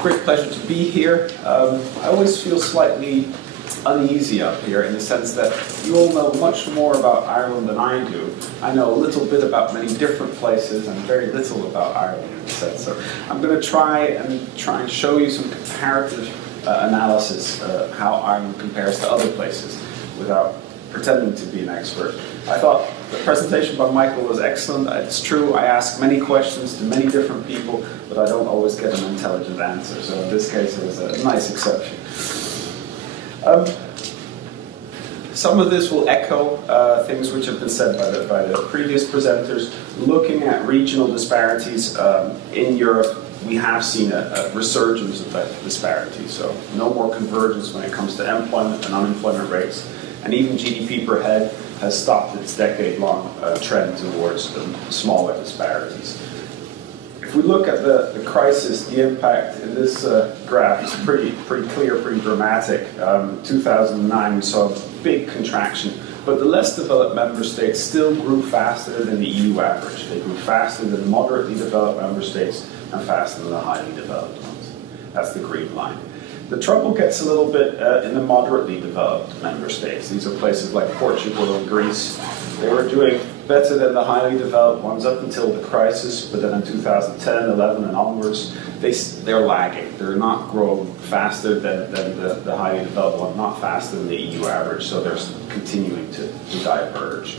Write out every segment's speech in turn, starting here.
Great pleasure to be here. I always feel slightly uneasy up here in the sense that you all know much more about Ireland than I do. I know a little bit about many different places and very little about Ireland in a sense. So I'm going to try and show you some comparative analysis how Ireland compares to other places without pretending to be an expert. I thought the presentation by Michael was excellent. It's true, I ask many questions to many different people, but I don't always get an intelligent answer. So in this case, it was a nice exception. Some of this will echo things which have been said by the previous presenters. Looking at regional disparities in Europe, we have seen a resurgence of that disparity. So no more convergence when it comes to employment and unemployment rates. And even GDP per head has stopped its decade-long trend towards smaller disparities. If we look at the crisis, the impact in this graph is pretty clear, pretty dramatic. 2009, we saw a big contraction, but the less developed member states still grew faster than the EU average. They grew faster than moderately developed member states and faster than the highly developed ones. That's the green line. The trouble gets a little bit in the moderately developed member states. These are places like Portugal and Greece. They were doing better than the highly developed ones up until the crisis, but then in 2010, 11 and onwards, they're lagging. They're not growing faster than the highly developed one, not faster than the EU average, so they're continuing to diverge.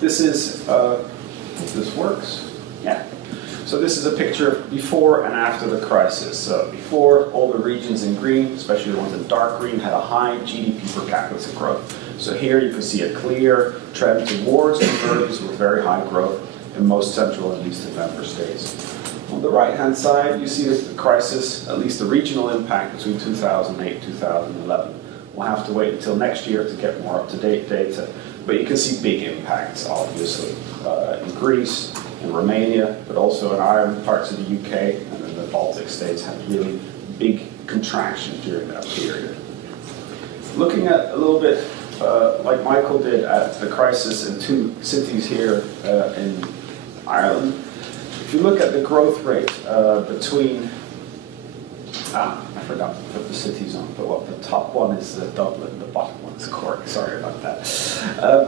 This is, if this works, yeah. So this is a picture of before and after the crisis. So before, all the regions in green, especially the ones in dark green, had a high GDP per capita growth. So here you can see a clear trend towards convergence with very high growth in most central and eastern member states. On the right-hand side, you see the crisis, at least the regional impact between 2008 and 2011. We'll have to wait until next year to get more up-to-date data. But you can see big impacts, obviously, in Greece, in Romania, but also in Ireland, parts of the UK, and then the Baltic states had really big contraction during that period. Looking at a little bit, like Michael did, at the crisis in two cities here in Ireland, if you look at the growth rate between, I forgot to put the cities on, but the top one is Dublin, the bottom one is Cork, sorry about that.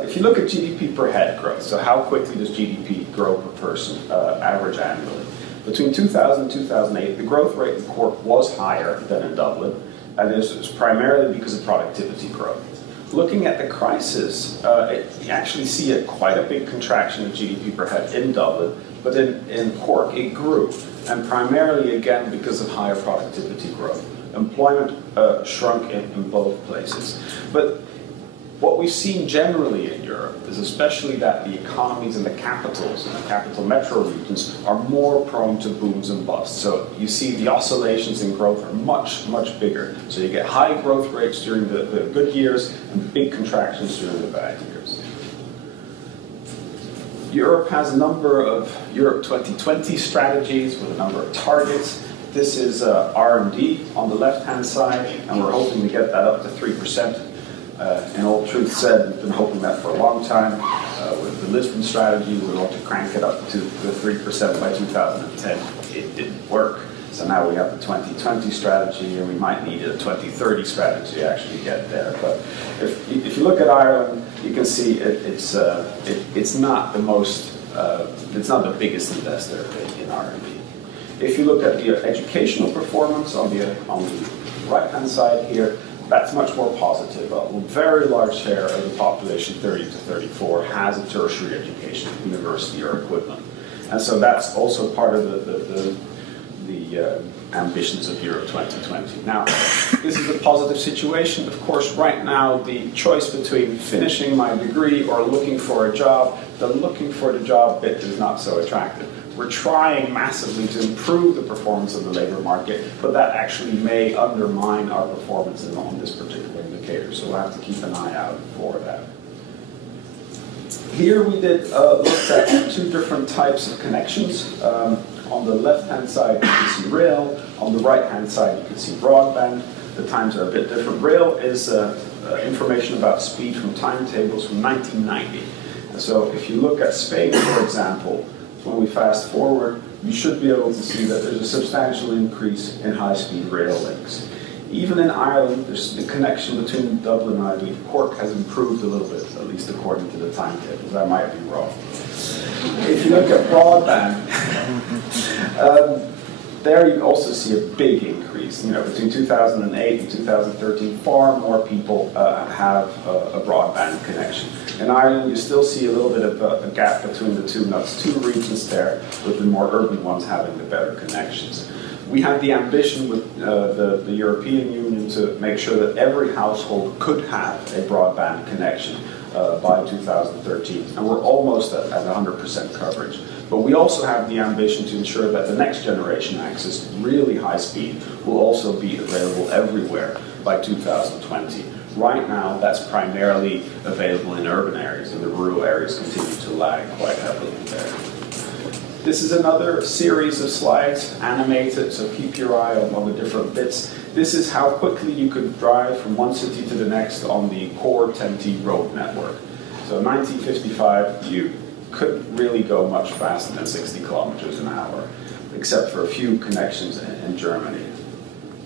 If you look at GDP per head growth, so how quickly does GDP grow per person, average annually? Between 2000 and 2008, the growth rate in Cork was higher than in Dublin, and this was primarily because of productivity growth. Looking at the crisis, you actually see quite a big contraction of GDP per head in Dublin, but in Cork it grew, and primarily again because of higher productivity growth. Employment shrunk in both places. But what we've seen generally in Europe is especially that the economies in the capitals and the capital metro regions are more prone to booms and busts. So you see the oscillations in growth are much, much bigger. So you get high growth rates during the good years and big contractions during the bad years. Europe has a number of Europe 2020 strategies with a number of targets. This is R&D on the left-hand side, and we're hoping to get that up to 3%. In all truth said, we've been hoping that for a long time. With the Lisbon strategy, we want to crank it up to the 3% by 2010. It didn't work. So now we have the 2020 strategy, and we might need a 2030 strategy to actually get there. But if you look at Ireland, you can see it's not the most, it's not the biggest investor in R&D. If you look at the educational performance on the right-hand side here, that's much more positive. A very large share of the population, 30 to 34, has a tertiary education, university or equivalent. And so that's also part of the ambitions of Europe 2020. Now, this is a positive situation. Of course, right now, the choice between finishing my degree or looking for a job, the looking for the job bit is not so attractive. We're trying massively to improve the performance of the labor market, but that actually may undermine our performance on this particular indicator, so we'll have to keep an eye out for that. Here we did look at two different types of connections. On the left-hand side, you can see rail. On the right-hand side, you can see broadband. The times are a bit different. Rail is information about speed from timetables from 1990. And so if you look at Spain, for example, when we fast forward, you should be able to see that there's a substantial increase in high-speed rail links. Even in Ireland, there's the connection between Dublin and Ireland. Cork has improved a little bit, at least according to the timetables. I might be wrong. If you look at broadband, there you also see a big increase. You know, between 2008 and 2013, far more people have a broadband connection. In Ireland, you still see a little bit of a gap between the two. Now, it's two regions there, with the more urban ones having the better connections. We had the ambition with the European Union to make sure that every household could have a broadband connection by 2013, and we're almost at 100% coverage. But we also have the ambition to ensure that the next generation access, really high speed, will also be available everywhere by 2020. Right now, that's primarily available in urban areas, and the rural areas continue to lag quite heavily there. This is another series of slides, animated, so keep your eye on the different bits. This is how quickly you could drive from one city to the next on the core 10T road network. So in 1955, you couldn't really go much faster than 60 kilometers an hour, except for a few connections in Germany.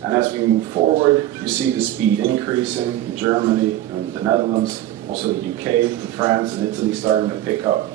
And as we move forward, you see the speed increasing in Germany and the Netherlands, also the UK, and France and Italy starting to pick up.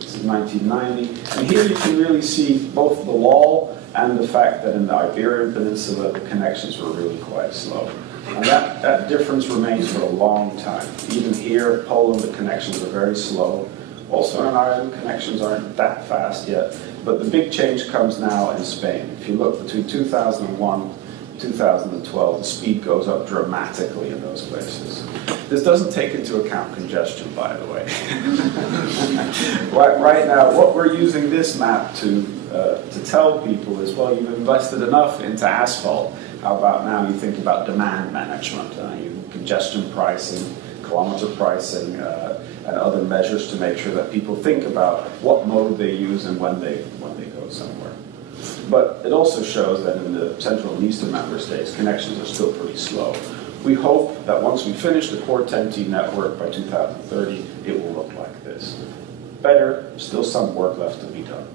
This is 1990. And here you can really see both the wall and the fact that in the Iberian Peninsula, the connections were really quite slow. And that difference remains for a long time. Even here, Poland, the connections are very slow. Also in Ireland, connections aren't that fast yet. But the big change comes now in Spain. If you look between 2001 2012, the speed goes up dramatically in those places. This doesn't take into account congestion, by the way. Right now, what we're using this map to tell people is, well, you've invested enough into asphalt. How about now you think about demand management, congestion pricing, kilometer pricing, and other measures to make sure that people think about what mode they use and when they go somewhere. But it also shows that in the central and eastern member states, connections are still pretty slow. We hope that once we finish the core 10T network by 2030, it will look like this. Better, still some work left to be done.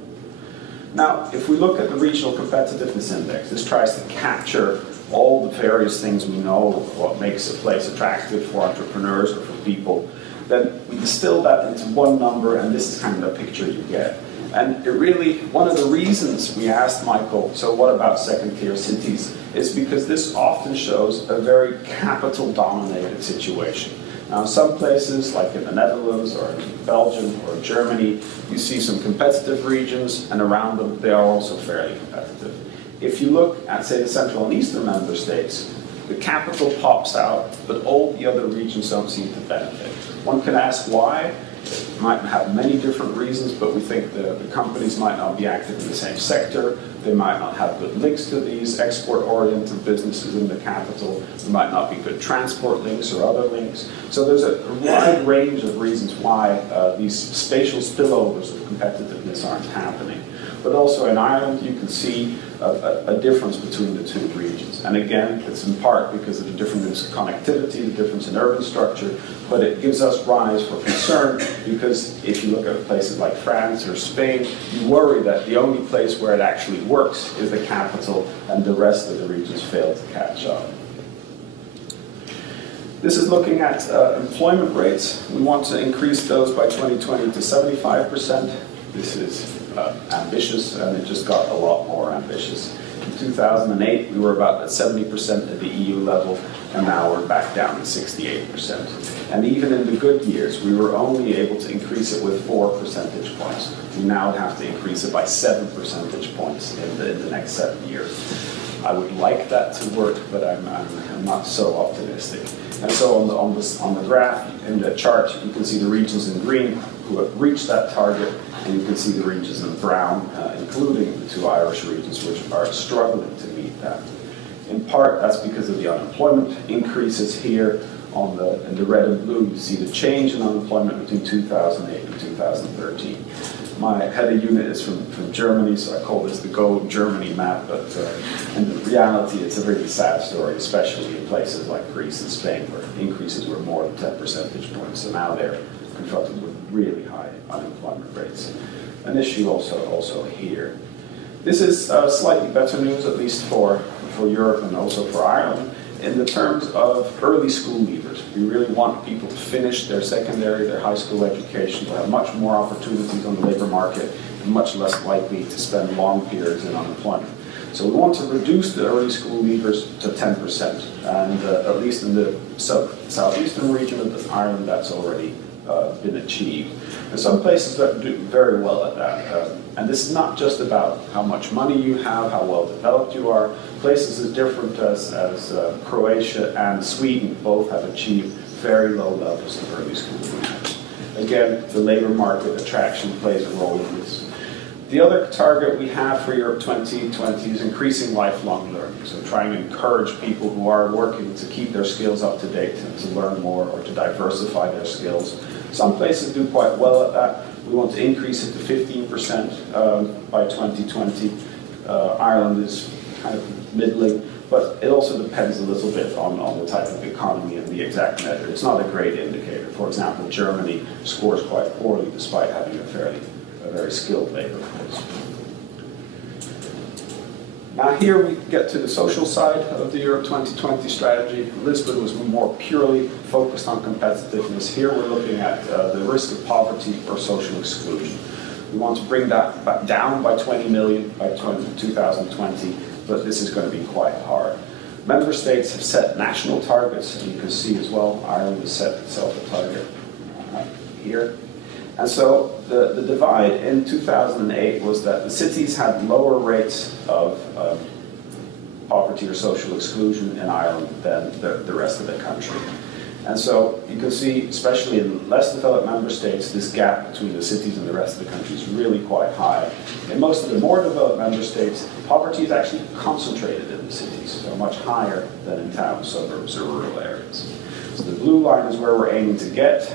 Now, if we look at the Regional Competitiveness Index, this tries to capture all the various things we know, what makes a place attractive for entrepreneurs or for people. Then we distill that into one number, and this is kind of the picture you get. And it really, one of the reasons we asked Michael, so what about second-tier cities, is because this often shows a very capital-dominated situation. Now, in some places, like in the Netherlands or in Belgium or Germany, you see some competitive regions, and around them, they are also fairly competitive. If you look at, say, the central and eastern member states, the capital pops out, but all the other regions don't seem to benefit. One can ask why. It might have many different reasons, but we think the companies might not be active in the same sector. They might not have good links to these export-oriented businesses in the capital. There might not be good transport links or other links. So there's a wide range of reasons why these spatial spillovers of competitiveness aren't happening. But also in Ireland, you can see a difference between the two regions. And again, it's in part because of the difference in connectivity, the difference in urban structure, but it gives us rise for concern because if you look at places like France or Spain, you worry that the only place where it actually works is the capital and the rest of the regions fail to catch up. This is looking at employment rates. We want to increase those by 2020 to 75%. This is ambitious, and it just got a lot more ambitious. In 2008, we were about at 70% at the EU level, and now we're back down to 68%. And even in the good years, we were only able to increase it with 4 percentage points. We now have to increase it by 7 percentage points in the next 7 years. I would like that to work, but I'm not so optimistic. And so on the graph, in the chart, you can see the regions in green who have reached that target, and you can see the regions in brown, including the two Irish regions, which are struggling to meet that. In part, that's because of the unemployment increases here. In the red and blue, you see the change in unemployment between 2008 and 2013. My head of unit is from Germany, so I call this the Go Germany map, but in reality, it's a really sad story, especially in places like Greece and Spain, where increases were more than 10 percentage points. So now they're confronted with really high unemployment rates. An issue also here. This is slightly better news, at least for Europe and also for Ireland, in the terms of early school leavers. We really want people to finish their secondary, their high school education, to have much more opportunities on the labour market, and much less likely to spend long periods in unemployment. So we want to reduce the early school leavers to 10%, and at least in the southeastern region of Ireland, that's already been achieved. And some places that do very well at that. And this is not just about how much money you have, how well developed you are. Places as different as Croatia and Sweden both have achieved very low levels of early school leavers. Again, the labour market attraction plays a role in this. The other target we have for Europe 2020 is increasing lifelong learning. So trying to encourage people who are working to keep their skills up to date and to learn more or to diversify their skills. Some places do quite well at that. We want to increase it to 15% by 2020. Ireland is kind of middling, but it also depends a little bit on the type of economy and the exact measure. It's not a great indicator. For example, Germany scores quite poorly despite having a very skilled labour force. Now here we get to the social side of the Europe 2020 strategy. Lisbon was more purely focused on competitiveness. Here we're looking at the risk of poverty or social exclusion. We want to bring that back down by 20 million by 2020, but this is going to be quite hard. Member states have set national targets, and you can see as well, Ireland has set itself a target here. And so the divide in 2008 was that the cities had lower rates of poverty or social exclusion in Ireland than the rest of the country. And so you can see, especially in less developed member states, this gap between the cities and the rest of the country is really quite high. In most of the more developed member states, poverty is actually concentrated in the cities, so much higher than in towns, suburbs, or rural areas. So the blue line is where we're aiming to get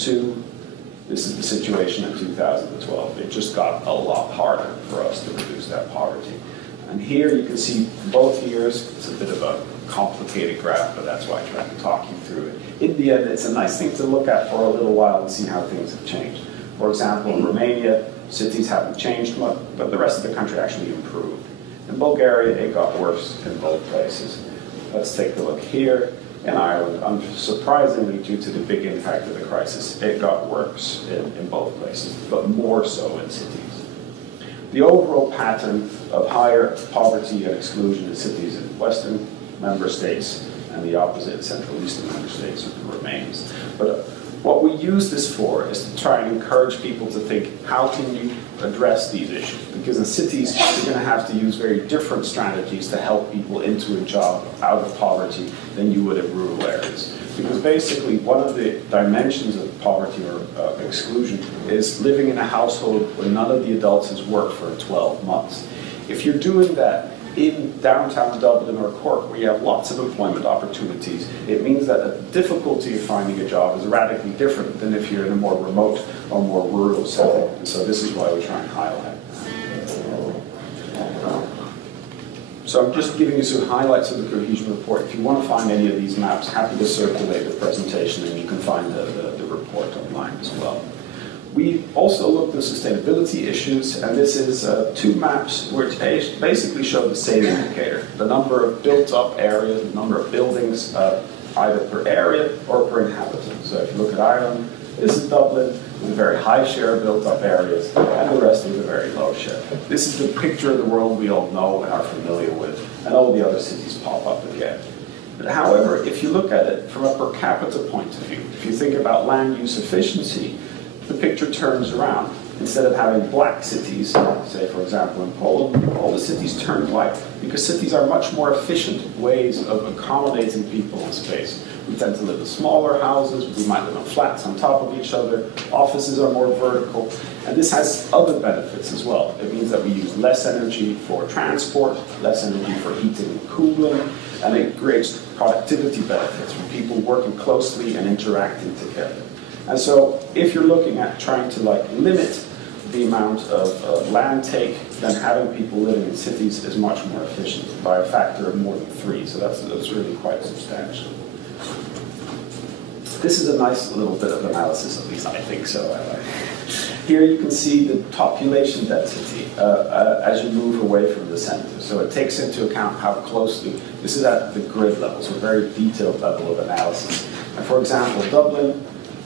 to. This is the situation in 2012. It just got a lot harder for us to reduce that poverty. And here you can see both years. It's a bit of a complicated graph, but that's why I tried to talk you through it. In the end, it's a nice thing to look at for a little while and see how things have changed. For example, in Romania, cities haven't changed much, but the rest of the country actually improved. In Bulgaria, it got worse in both places. Let's take a look here. In Ireland, unsurprisingly, due to the big impact of the crisis, it got worse in both places, but more so in cities. The overall pattern of higher poverty and exclusion in cities in Western member states and the opposite in Central Eastern member states remains. But what we use this for is to try and encourage people to think, how can you address these issues? Because in cities, you're going to have to use very different strategies to help people into a job out of poverty than you would in rural areas. Because basically, one of the dimensions of poverty or exclusion is living in a household where none of the adults has worked for 12 months. If you're doing that in downtown Dublin or Cork, where you have lots of employment opportunities, it means that the difficulty of finding a job is radically different than if you're in a more remote or more rural setting. And so this is why we try and highlight. So I'm just giving you some highlights of the Cohesion report. If you want to find any of these maps, happy to circulate the presentation, and you can find the report online as well. We also looked at sustainability issues, and this is two maps which basically show the same indicator, the number of built-up areas, the number of buildings, either per area or per inhabitant. So if you look at Ireland, this is Dublin, with a very high share of built-up areas, and the rest with a very low share. This is the picture of the world we all know and are familiar with, and all the other cities pop up again. But however, if you look at it from a per capita point of view, if you think about land use efficiency, the picture turns around. Instead of having black cities, say for example in Poland, all the cities turn white, because cities are much more efficient ways of accommodating people in space. We tend to live in smaller houses, we might live on flats on top of each other, offices are more vertical, and this has other benefits as well. It means that we use less energy for transport, less energy for heating and cooling, and it creates productivity benefits from people working closely and interacting together. And so if you're looking at trying to limit the amount of land take, then having people living in cities is much more efficient by a factor of more than 3. So that's really quite substantial. This is a nice little bit of analysis, at least I think so. Here you can see the population density as you move away from the center. So it takes into account how closely, this is at the grid level, so a very detailed level of analysis. And for example, Dublin,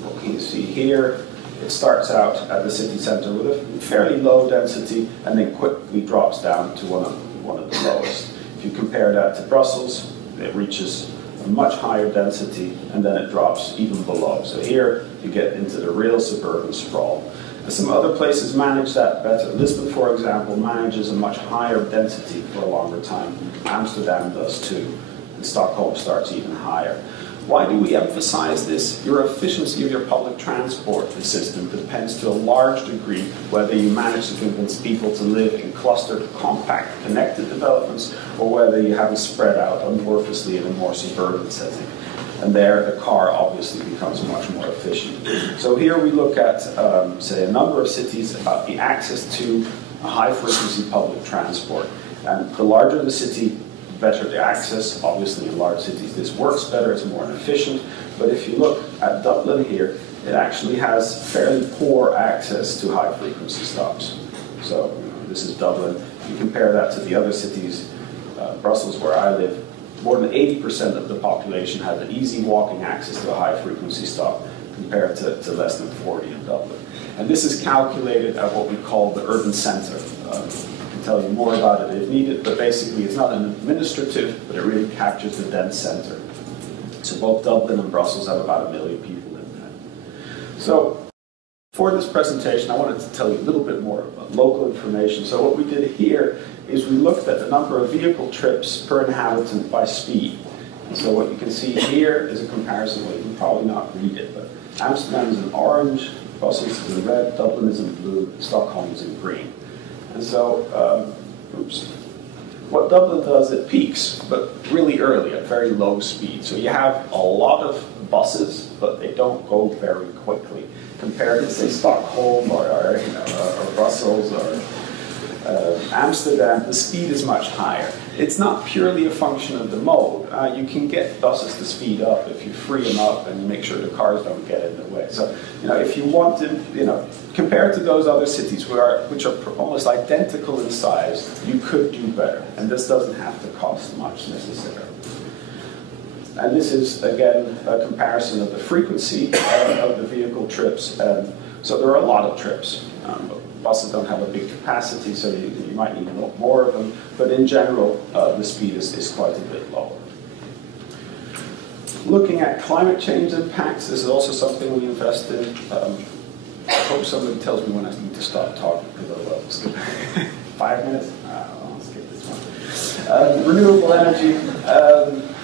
what can you see here? It starts out at the city centre with a fairly low density and then quickly drops down to one of the lowest. If you compare that to Brussels, it reaches a much higher density and then it drops even below. So here you get into the real suburban sprawl. And some other places manage that better. Lisbon, for example, manages a much higher density for a longer time. Amsterdam does too. And Stockholm starts even higher. Why do we emphasize this? Your efficiency of your public transport system depends to a large degree whether you manage to convince people to live in clustered, compact, connected developments or whether you have it spread out amorphously in a more suburban setting. And there, the car obviously becomes much more efficient. So here we look at, say, a number of cities about the access to a high-frequency public transport. And the larger the city, better the access. Obviously, in large cities, this works better, it's more efficient. But if you look at Dublin here, it actually has fairly poor access to high-frequency stops. So this is Dublin. You compare that to the other cities, Brussels, where I live, more than 80% of the population has an easy walking access to a high-frequency stop compared to less than 40 in Dublin. And this is calculated at what we call the urban centre. I can tell you more about it if needed, but basically it's not an administrative, but it really captures the dense centre. So both Dublin and Brussels have about 1 million people in that. So for this presentation, I wanted to tell you a little bit more about local information. So what we did here is we looked at the number of vehicle trips per inhabitant by speed. And so what you can see here is a comparison. Well, you can probably not read it, but Amsterdam is in orange, Brussels is in red, Dublin is in blue, Stockholm is in green. And so, what Dublin does, it peaks, but really early at very low speed. So you have a lot of buses, but they don't go very quickly. Compared to, say, Stockholm or Brussels or Amsterdam, the speed is much higher. It's not purely a function of the mode. You can get buses to speed up if you free them up and make sure the cars don't get in the way. So, if you want to, compared to those other cities which are almost identical in size, you could do better. And this doesn't have to cost much necessarily. And this is, again, a comparison of the frequency of the vehicle trips. So there are a lot of trips. Buses don't have a big capacity, so you might need more of them. But in general, the speed is quite a bit lower. Looking at climate change impacts, this is also something we invest in. I hope somebody tells me when I need to stop talking, because I'll skip 5 minutes. I'll skip this one. Renewable energy.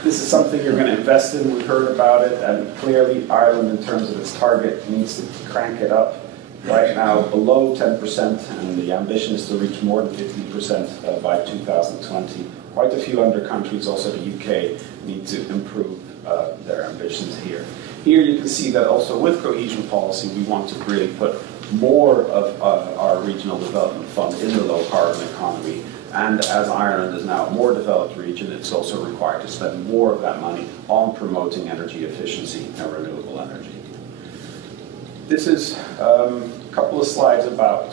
This is something you're going to invest in. We've heard about it, and clearly Ireland, in terms of its target, needs to crank it up. Right now, below 10%, and the ambition is to reach more than 15% by 2020. Quite a few other countries, also the UK, need to improve their ambitions here. Here you can see that also with cohesion policy, we want to really put more of our regional development fund in the low-carbon economy. And as Ireland is now a more developed region, it's also required to spend more of that money on promoting energy efficiency and renewable energy. This is a couple of slides about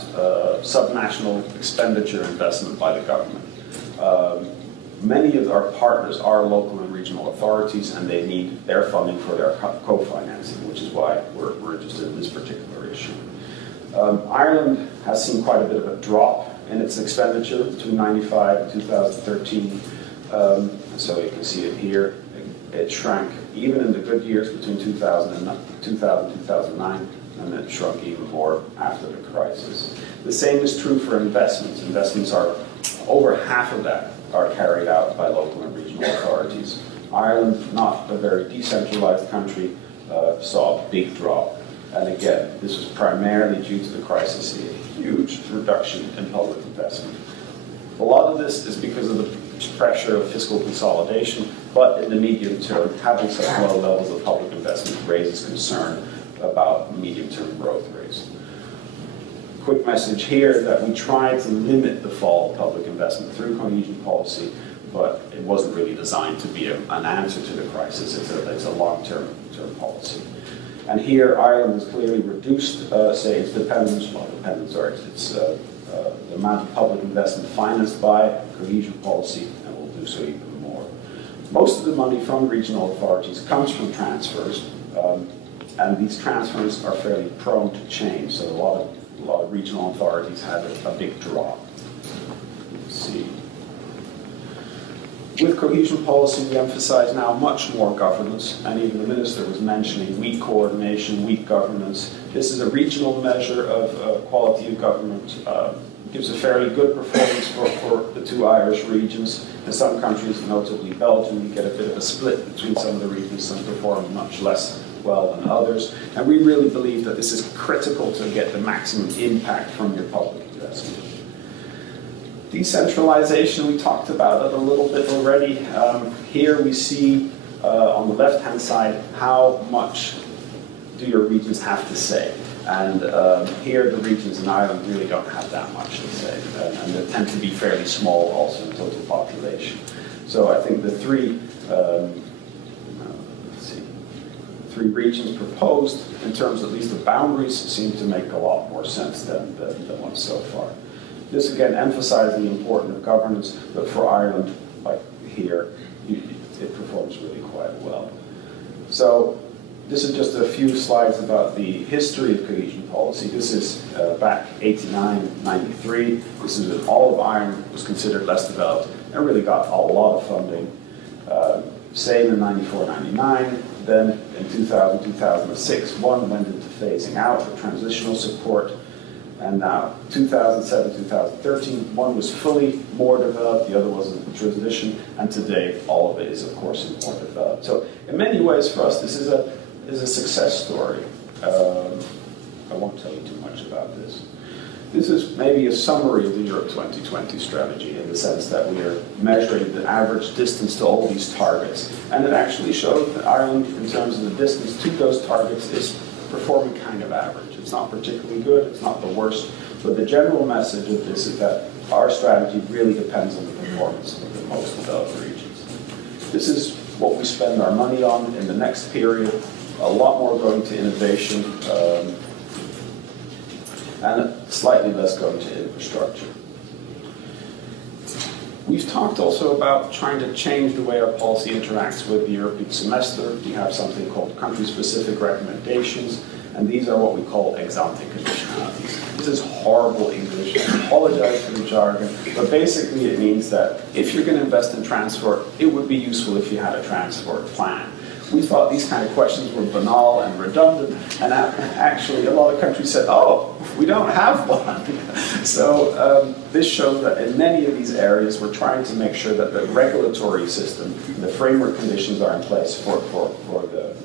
subnational expenditure investment by the government. Many of our partners are local and regional authorities, and they need their funding for their co-financing, which is why we're interested in this particular issue. Ireland has seen quite a bit of a drop in its expenditure between 1995 and 2013. So you can see it here. It shrank even in the good years between 2000 and 2009, and it shrunk even more after the crisis. The same is true for investments. Investments are, over half of that are carried out by local and regional authorities. Ireland, not a very decentralized country, saw a big drop. And again, this was primarily due to the crisis, a huge reduction in public investment. A lot of this is because of the pressure of fiscal consolidation, but in the medium term, having such low levels of public investment raises concern about medium-term growth rates. Quick message here that we tried to limit the fall of public investment through cohesion policy, but it wasn't really designed to be an answer to the crisis. It's a long-term policy. And here, Ireland has clearly reduced, say, its dependence, well, dependence, or its the amount of public investment financed by cohesion policy, and will do so even more. Most of the money from regional authorities comes from transfers, and these transfers are fairly prone to change. So a lot of regional authorities had a big drop. Let's see. With cohesion policy, we emphasize now much more governance, and even the minister was mentioning weak coordination, weak governance. This is a regional measure of quality of government. Gives a fairly good performance for the two Irish regions. In some countries, notably Belgium, you get a bit of a split between some of the regions, some perform much less well than others. And we really believe that this is critical to get the maximum impact from your public investment. Decentralization, we talked about it a little bit already. Here we see on the left-hand side how much do your regions have to say. And here the regions in Ireland really don't have that much to say. And they tend to be fairly small also in total population. So I think the three regions proposed, in terms of at least the boundaries, seem to make a lot more sense than what's so far. This again emphasizes the importance of governance, but for Ireland, like here, it performs really quite well. So this is just a few slides about the history of cohesion policy. This is back 89, 93. This is when all of Ireland was considered less developed and really got a lot of funding. Same in 94, 99. Then in 2000, 2006, one went into phasing out for transitional support. And now 2007, 2013, one was fully more developed, the other was in transition, and today all of it is, of course, more developed. So in many ways for us, this is a success story. I won't tell you too much about this. This is maybe a summary of the Europe 2020 strategy in the sense that we are measuring the average distance to all these targets. And it actually showed that Ireland, in terms of the distance to those targets, is performing kind of average. It's not particularly good, it's not the worst, but the general message of this is that our strategy really depends on the performance of the most developed regions. This is what we spend our money on in the next period, a lot more going to innovation, and slightly less going to infrastructure. We've talked also about trying to change the way our policy interacts with the European semester. We have something called country-specific recommendations, and these are what we call ex-ante conditionalities. This is horrible English. I apologize for the jargon, but basically it means that if you're going to invest in transport, it would be useful if you had a transport plan. We thought these kind of questions were banal and redundant, and actually a lot of countries said, oh, we don't have one. So this shows that in many of these areas, we're trying to make sure that the regulatory system, the framework conditions are in place for the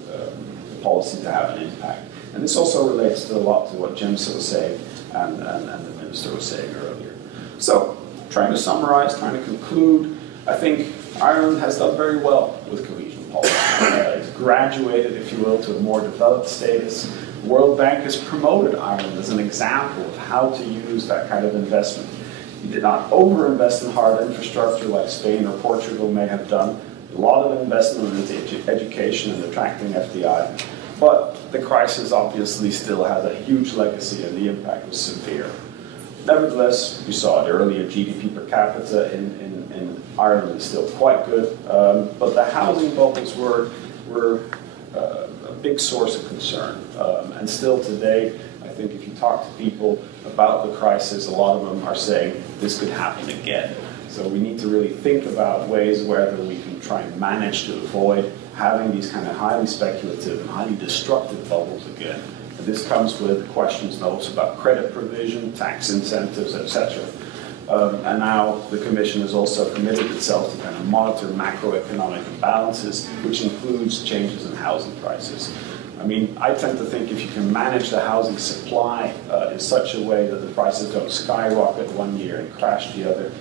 policy to have an impact. And this also relates to a lot to what Jim was saying and the Minister was saying earlier. So, trying to summarize, trying to conclude, I think Ireland has done very well with cohesion policy. It's graduated, if you will, to a more developed status. The World Bank has promoted Ireland as an example of how to use that kind of investment. You did not overinvest in hard infrastructure like Spain or Portugal may have done. A lot of investment into education and attracting FDI. But the crisis obviously still has a huge legacy and the impact was severe. Nevertheless, you saw it earlier, GDP per capita in Ireland is still quite good, but the housing bubbles were a big source of concern. And still today, I think if you talk to people about the crisis, a lot of them are saying this could happen again. So we need to really think about ways whether we can try and manage to avoid having these kind of highly speculative and highly destructive bubbles again. And this comes with questions also about credit provision, tax incentives, etc. And now the Commission has also committed itself to kind of monitor macroeconomic imbalances, which includes changes in housing prices. I mean, I tend to think if you can manage the housing supply in such a way that the prices don't skyrocket one year and crash the other,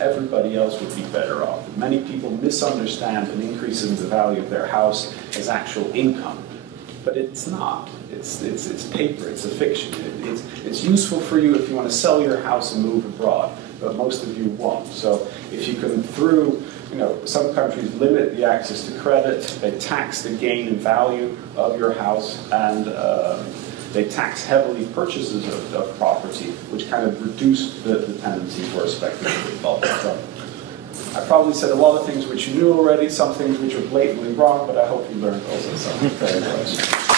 everybody else would be better off. Many people misunderstand an increase in the value of their house as actual income, but it's not. It's paper, it's a fiction. It's useful for you if you want to sell your house and move abroad, but most of you won't. So if you can, through some countries limit the access to credit, they tax the gain in value of your house, and they tax heavily purchases of property, which kind of reduce the tendency for a speculative bubble. So I probably said a lot of things which you knew already, some things which are blatantly wrong, but I hope you learned also some very much.